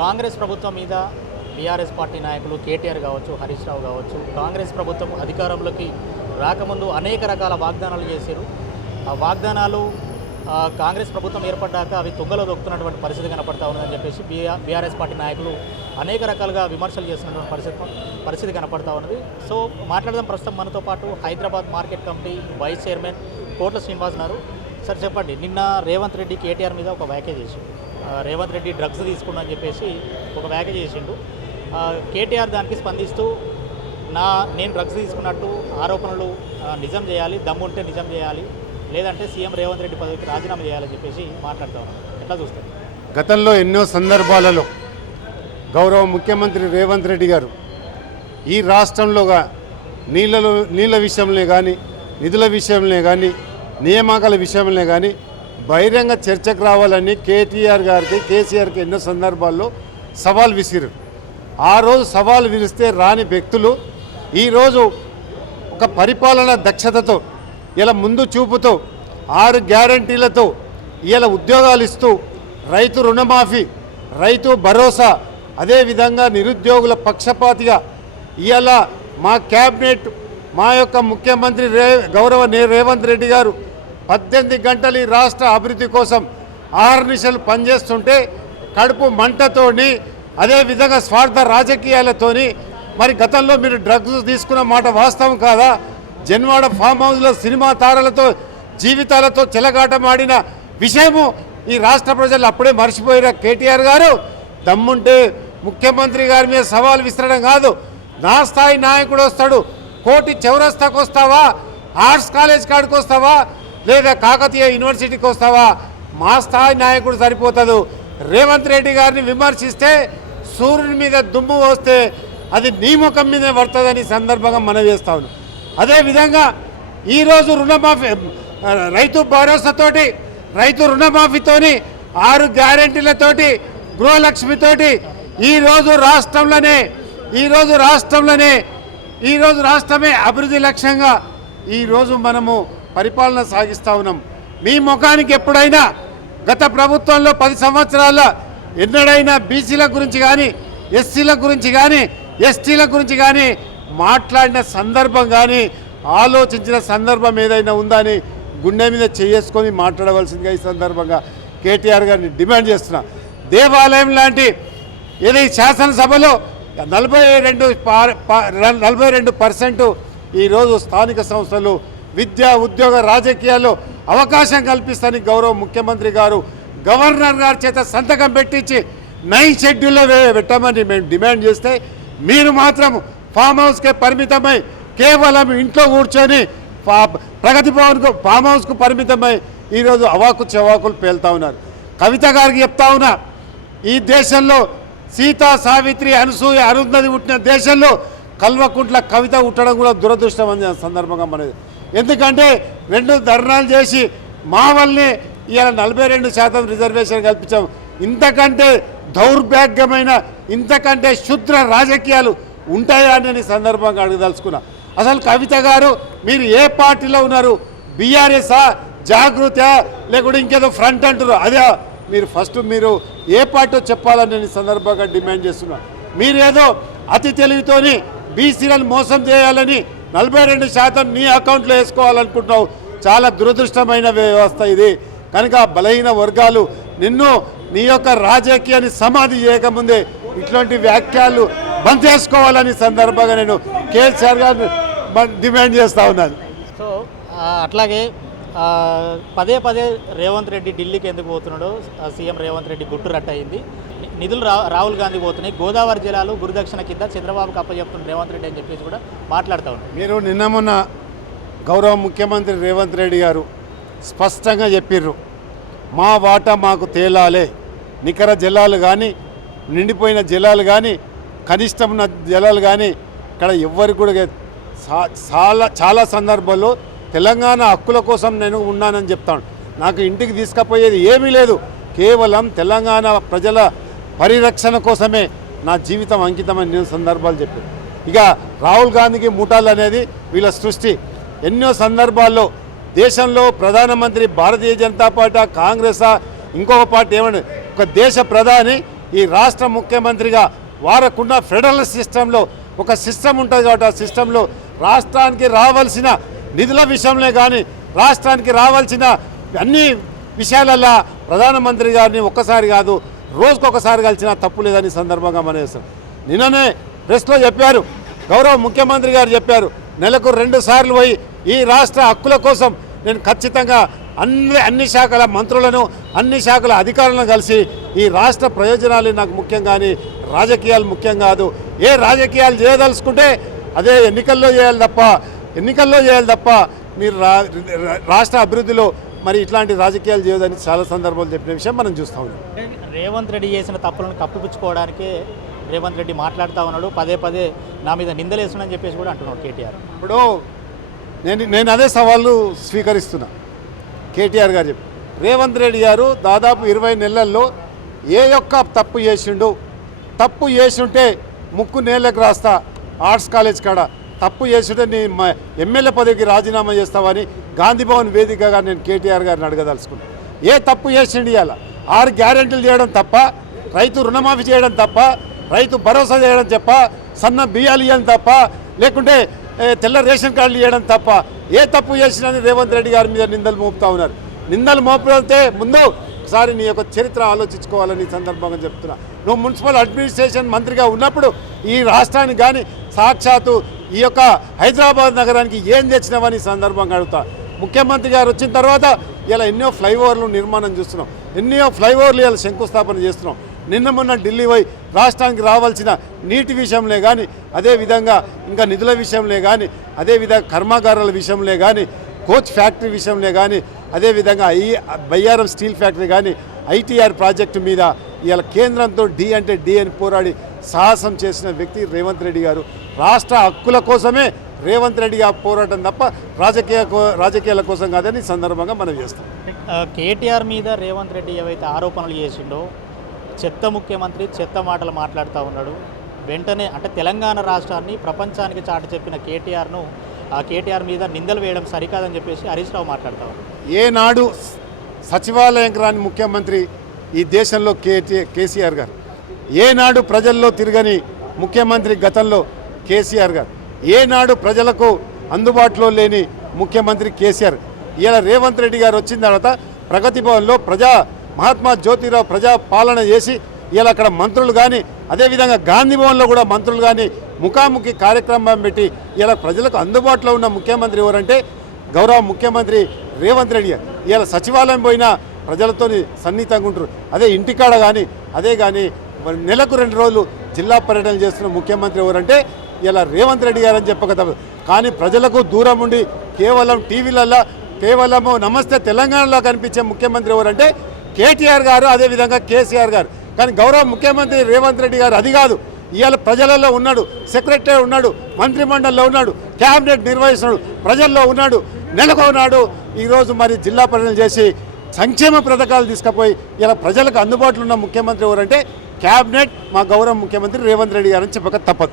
కాంగ్రెస్ ప్రభుత్వం మీద BRS party నాయకులు కేటీఆర్ కావచ్చు హరీష్ రావు కావచ్చు కాంగ్రెస్ ప్రభుత్వం అధికారంలోకి రాకముందు అనేక రకాల వాగ్దానాలు చేశారు. ఆ వాగ్దానాలు కాంగ్రెస్ ప్రభుత్వం ఏర్పడ్డాక అవి తొంగలో దొక్కుతున్నటువంటి పరిస్థితి కనపడతా ఉందని చెప్పేసి బీఆర్ఎస్ పార్టీ నాయకులు అనేక రకాలుగా విమర్శలు చేస్తున్నటువంటి పరిస్థితి పరిస్థితి కనపడతా ఉన్నది. సో మాట్లాడదాం ప్రస్తుతం మనతో పాటు Hyderabad market committee vice chairman Kotla Srinivas ఉన్నారు. సార్ చెప్పండి. నిన్న రేవంత్ రెడ్డి కేటీఆర్ మీద ఒక వ్యాఖ్య చేసిండు. రేవంత్ రెడ్డి డ్రగ్స్ తీసుకున్నా అని చెప్పేసి ఒక వ్యాఖ్య చేసిండు. కేటీఆర్ దానికి స్పందిస్తూ నా నేను డ్రగ్స్ తీసుకున్నట్టు ఆరోపణలు నిజం చేయాలి దమ్ముంటే నిజం చేయాలి లేదంటే సీఎం రేవంత్ రెడ్డి పదవికి రాజీనామా చేయాలని చెప్పేసి మాట్లాడుతూ ఉన్నాను ఎట్లా చూస్తారు? గతంలో ఎన్నో సందర్భాలలో గౌరవ ముఖ్యమంత్రి రేవంత్ రెడ్డి గారు ఈ రాష్ట్రంలోగా నీళ్ళలో నీళ్ళ విషయంలో కానీ నిధుల విషయంలో కానీ నియామకాల విషయంలో కానీ బహిరంగ చర్చకు రావాలని కేటీఆర్ గారికి కేసీఆర్కి ఎన్నో సందర్భాల్లో సవాల్ విసిరు. ఆ రోజు సవాల్ విరిస్తే రాని వ్యక్తులు ఈరోజు ఒక పరిపాలన దక్షతతో ఇలా ముందు చూపుతో ఆరు గ్యారంటీలతో ఇలా ఉద్యోగాలు ఇస్తూ రైతు రుణమాఫీ రైతు భరోసా అదేవిధంగా నిరుద్యోగుల పక్షపాతిగా ఇలా మా క్యాబినెట్ మా యొక్క ముఖ్యమంత్రి రే గౌరవ నే- రేవంత్ రెడ్డి గారు పద్దెనిమిది గంటలు ఈ రాష్ట్ర అభివృద్ధి కోసం ఆరు నిమిషాలు పనిచేస్తుంటే కడుపు మంటతోని అదేవిధంగా స్వార్థ రాజకీయాలతోని మరి గతంలో మీరు డ్రగ్స్ తీసుకున్న మాట వాస్తవం కాదా? జన్వాడ ఫామ్ హౌస్లో సినిమా తారలతో జీవితాలతో చెలగాటమాడిన విషయము ఈ రాష్ట్ర ప్రజలు అప్పుడే మర్చిపోయిన కేటీఆర్ గారు దమ్ముంటే ముఖ్యమంత్రి గారి మీద సవాల్ విసరడం కాదు. నా స్థాయి నాయకుడు వస్తాడు. కోటి చౌరస్తాకు వస్తావా ఆర్ట్స్ కాలేజ్ కాడికి వస్తావా లేదా కాకతీయ యూనివర్సిటీకి వస్తావా? మా స్థాయి నాయకుడు సరిపోతుంది రేవంత్ రెడ్డి గారిని విమర్శిస్తే సూర్యుని మీద దుమ్ము వస్తే అది నీ ముఖం మీదే పడుతుందని సందర్భంగా మనం చేస్తా ఉన్నాం. అదేవిధంగా ఈరోజు రుణమాఫీ రైతు భరోసాతోటి రైతు రుణమాఫీతోని ఆరు గ్యారెంటీలతోటి గృహలక్ష్మితోటి ఈరోజు రాష్ట్రంలోనే ఈరోజు రాష్ట్రంలోనే ఈరోజు రాష్ట్రమే అభివృద్ధి లక్ష్యంగా ఈరోజు మనము పరిపాలన సాగిస్తూ ఉన్నాం. మీ ముఖానికి ఎప్పుడైనా గత ప్రభుత్వంలో పది సంవత్సరాల ఎన్నడైనా బీసీల గురించి కానీ ఎస్సీల గురించి కానీ ఎస్టీల గురించి కానీ మాట్లాడిన సందర్భం కానీ ఆలోచించిన సందర్భం ఏదైనా ఉందా అని గుండె మీద చేసుకొని మాట్లాడవలసిందిగా ఈ సందర్భంగా కేటీఆర్ గారిని డిమాండ్ చేస్తున్నా. దేవాలయం లాంటి ఏదైనా శాసనసభలో నలభై రెండు పా- నలభై రెండు పర్సెంట్ ఈరోజు స్థానిక సంస్థలు విద్య ఉద్యోగ రాజకీయాల్లో అవకాశం కల్పిస్తాని గౌరవ ముఖ్యమంత్రి గారు గవర్నర్ గారి చేత సంతకం పెట్టించి నైన్ షెడ్యూల్లో వే- పెట్టమని మేము డిమాండ్ చేస్తే మీరు మాత్రం ఫామ్ హౌస్కే పరిమితమై కేవలం ఇంట్లో కూర్చొని ఫా- ప్రగతి భవన్కు ఫామ్ హౌస్కు పరిమితమై ఈరోజు అవాకు చవాకులు పేలుతా ఉన్నారు. కవిత గారికి చెప్తా ఉన్నా ఈ దేశంలో సీతా సావిత్రి అనసూయ అరుంధతి పుట్టిన దేశంలో కల్వకుంట్ల కవిత పుట్టడం కూడా దురదృష్టం అని సందర్భంగా మనది. ఎందుకంటే రెండు ధర్నాలు చేసి మా వల్లనే ఇవాళ నలభై రెండు శాతం రిజర్వేషన్ కల్పించాం. ఇంతకంటే దౌర్భాగ్యమైన ఇంతకంటే శుద్ర రాజకీయాలు ఉంటాయా అని నేను సందర్భంగా అడగదలుచుకున్నా. అసలు కవిత గారు మీరు ఏ పార్టీలో ఉన్నారు? బీఆర్ఎస్ఆ జాగృత? లేకుంటే ఇంకేదో ఫ్రంట్ అంటారు అదే మీరు ఫస్ట్ మీరు ఏ పార్టీ చెప్పాలని నేను సందర్భంగా డిమాండ్ చేస్తున్నా. మీరేదో అతి తెలివితోని బీసీలను మోసం చేయాలని నలభై రెండు శాతం నీ అకౌంట్లో వేసుకోవాలనుకుంటున్నావు. చాలా దురదృష్టమైన వ్యవస్థ ఇది. కనుక బలహీన వర్గాలు నిన్ను నీ యొక్క రాజకీయాన్ని సమాధి చేయకముందే ఇట్లాంటి వ్యాఖ్యలు బంద్ చేసుకోవాలని సందర్భంగా నేను కేసీఆర్ గారు డిమాండ్ చేస్తూ ఉన్నాను. సో అట్లాగే పదే పదే రేవంత్ రెడ్డి ఢిల్లీకి ఎందుకు పోతున్నాడో సీఎం రేవంత్ రెడ్డి గుట్టు రట్టయింది నిధులు రా రాహుల్ గాంధీ పోతున్నాయి. గోదావరి జిల్లాలో గురుదక్షిణ కింద చంద్రబాబుకి అప్పచెప్తున్న రేవంత్ రెడ్డి అని చెప్పేసి కూడా మాట్లాడుతూ ఉన్నారు. మీరు నిన్న మొన్న గౌరవ ముఖ్యమంత్రి రేవంత్ రెడ్డి గారు స్పష్టంగా చెప్పిర్రు మా వాటా మాకు తేలాలే. నికర జలాలు కానీ నిండిపోయిన జలాలు కానీ కనిష్టమైన ఉన్న జలాలు కానీ ఇక్కడ ఎవ్వరికి కూడా చాలా చాలా సందర్భాల్లో తెలంగాణ హక్కుల కోసం నేను ఉన్నానని చెప్తాను. నాకు ఇంటికి తీసుకుపోయేది ఏమీ లేదు. కేవలం తెలంగాణ ప్రజల పరిరక్షణ కోసమే నా జీవితం అంకితమని నేను సందర్భాలు చెప్పాను. ఇక రాహుల్ గాంధీకి ముఠాలు అనేది వీళ్ళ సృష్టి. ఎన్నో సందర్భాల్లో దేశంలో ప్రధానమంత్రి భారతీయ జనతా పార్టీ కాంగ్రెసా ఇంకొక పార్టీ ఏమని ఒక దేశ ప్రధాని ఈ రాష్ట్ర ముఖ్యమంత్రిగా వారకున్న ఫెడరల్ సిస్టంలో ఒక సిస్టమ్ ఉంటుంది కాబట్టి ఆ సిస్టంలో రాష్ట్రానికి రావాల్సిన నిధుల విషయంలో కానీ రాష్ట్రానికి రావాల్సిన అన్ని విషయాలల్లో ప్రధానమంత్రి గారిని ఒక్కసారి కాదు రోజుకొకసారి కలిసినా తప్పు లేదని సందర్భంగా సందర్భంగా మనవేస్తాం నిన్ననే ప్రెస్లో చెప్పారు గౌరవ ముఖ్యమంత్రి గారు చెప్పారు నెలకు రెండు సార్లు పోయి ఈ రాష్ట్ర హక్కుల కోసం నేను ఖచ్చితంగా అన్ని అన్ని శాఖల మంత్రులను అన్ని శాఖల అధికారులను కలిసి ఈ రాష్ట్ర ప్రయోజనాలు నాకు ముఖ్యం కానీ రాజకీయాలు ముఖ్యం కాదు. ఏ రాజకీయాలు చేయదలుచుకుంటే అదే ఎన్నికల్లో చేయాలి తప్ప ఎన్నికల్లో చేయాలి తప్ప మీరు రా- రాష్ట్ర అభివృద్ధిలో మరి ఇట్లాంటి రాజకీయాలు చేయదని చాలా సందర్భాలు చెప్పిన విషయం మనం చూస్తూ ఉన్నాం. రేవంత్ రెడ్డి చేసిన తప్పులను కప్పిపుచ్చుకోవడానికే రేవంత్ రెడ్డి మాట్లాడుతూ ఉన్నాడు పదే పదే నా మీద నిందలేస్తున్నాడని చెప్పేసి కూడా అంటున్నాడు కేటీఆర్. ఇప్పుడు నేను నేను అదే సవాళ్ళు స్వీకరిస్తున్నా. కేటీఆర్ గారు చెప్పి రేవంత్ రెడ్డి గారు దాదాపు ఇరవై నెలల్లో ఏ యొక్క తప్పు చేసిండు తప్పు చేసుంటే ముక్కు నేలకు రాస్తా ఆర్ట్స్ కాలేజ్ కాడ తప్పు చేసుంటే నీ ఎమ్మెల్యే పదవికి రాజీనామా చేస్తావని గాంధీ భవన్ వేదికగా నేను కేటీఆర్ గారిని అడగదలుచుకున్నాను ఏ తప్పు చేసిండు ఇవాళ ఆరు గ్యారెంటీలు చేయడం తప్ప రైతు రుణమాఫీ చేయడం తప్ప రైతు భరోసా చేయడం తప్ప సన్న బియ్యాలు ఇవ్వడం తప్ప లేకుంటే తెల్ల రేషన్ కార్డులు ఇవ్వడం తప్ప ఏ తప్పు చేసినా రేవంత్ రెడ్డి గారి మీద నిందలు మోపుతా ఉన్నారు. నిందలు మోపితే ముందు ఒకసారి నీ యొక్క చరిత్ర ఆలోచించుకోవాలని ఈ సందర్భంగా చెప్తున్నా. నువ్వు మున్సిపల్ అడ్మినిస్ట్రేషన్ మంత్రిగా ఉన్నప్పుడు ఈ రాష్ట్రానికి కానీ సాక్షాత్తు ఈ యొక్క హైదరాబాద్ నగరానికి ఏం తెచ్చినావని సందర్భంగా అడుగుతా. ముఖ్యమంత్రి గారు వచ్చిన తర్వాత ఇలా ఎన్నో ఫ్లైఓవర్లు నిర్మాణం చూస్తున్నాం. ఎన్నో ఫ్లైఓవర్లు ఇలా శంకుస్థాపన చేస్తున్నాం. నిన్న మొన్న ఢిల్లీ పోయి రాష్ట్రానికి రావాల్సిన నీటి విషయంలో కానీ అదేవిధంగా ఇంకా నిధుల విషయంలో కానీ అదేవిధంగా కర్మాగారాల విషయంలో కానీ కోచ్ ఫ్యాక్టరీ విషయంలో కానీ అదేవిధంగా ఐ బయ్యారం స్టీల్ ఫ్యాక్టరీ కానీ ఐటీఆర్ ప్రాజెక్టు మీద ఇవాళ కేంద్రంతో డి అంటే డి అని పోరాడి సాహసం చేసిన వ్యక్తి రేవంత్ రెడ్డి గారు. రాష్ట్ర హక్కుల కోసమే రేవంత్ రెడ్డి గారు పోరాటం తప్ప రాజకీయ కో- రాజకీయాల కోసం కాదని సందర్భంగా మనం చేస్తాం. కేటీఆర్ మీద రేవంత్ రెడ్డి ఏవైతే ఆరోపణలు చేసిండో చెత్త ముఖ్యమంత్రి చెత్త మాటలు మాట్లాడుతూ ఉన్నాడు. వెంటనే అంటే తెలంగాణ రాష్ట్రాన్ని ప్రపంచానికి చాటి చెప్పిన కేటీఆర్ను కేటీఆర్ మీద నిందలు వేయడం సరికాదని చెప్పేసి హరీష్ రావు మాట్లాడతారు ఏనాడు సచివాలయం రాని ముఖ్యమంత్రి ఈ దేశంలో కేటీ కేసీఆర్ గారు. ఏనాడు ప్రజల్లో తిరగని ముఖ్యమంత్రి గతంలో కేసీఆర్ గారు. ఏనాడు ప్రజలకు అందుబాటులో లేని ముఖ్యమంత్రి కేసీఆర్. ఇలా రేవంత్ రెడ్డి గారు వచ్చిన తర్వాత ప్రగతి భవన్లో ప్రజా మహాత్మా జ్యోతిరావు ప్రజా పాలన చేసి ఇలా అక్కడ మంత్రులు కానీ అదేవిధంగా గాంధీ భవన్లో కూడా మంత్రులు కానీ ముఖాముఖి కార్యక్రమం పెట్టి ఇలా ప్రజలకు అందుబాటులో ఉన్న ముఖ్యమంత్రి ఎవరంటే గౌరవ ముఖ్యమంత్రి రేవంత్ రెడ్డి. గారు ఇవాళ సచివాలయం పోయినా ప్రజలతో సన్నిహితంగా ఉంటారు అదే ఇంటికాడ కానీ అదే కానీ నెలకు రెండు రోజులు జిల్లా పర్యటన చేస్తున్న ముఖ్యమంత్రి ఎవరంటే ఇలా రేవంత్ రెడ్డి గారు అని చెప్పక తప్పదు. కానీ ప్రజలకు దూరం ఉండి కేవలం టీవీలలో కేవలము నమస్తే తెలంగాణలో కనిపించే ముఖ్యమంత్రి ఎవరంటే కేటీఆర్ గారు అదేవిధంగా కేసీఆర్ గారు. కానీ గౌరవ ముఖ్యమంత్రి రేవంత్ రెడ్డి గారు అది కాదు. ఇవాళ ప్రజలలో ఉన్నాడు సెక్రటరీ ఉన్నాడు మంత్రిమండలిలో ఉన్నాడు క్యాబినెట్ నిర్వహిస్తున్నాడు ప్రజల్లో ఉన్నాడు. నెలకొ ఉన్నాడు ఈరోజు మరి జిల్లా పర్యటన చేసి సంక్షేమ పథకాలు తీసుకుపోయి ఇలా ప్రజలకు అందుబాటులో ఉన్న ముఖ్యమంత్రి ఎవరంటే క్యాబినెట్ మా గౌరవ ముఖ్యమంత్రి రేవంత్ రెడ్డి గారని చెప్పక తప్పదు.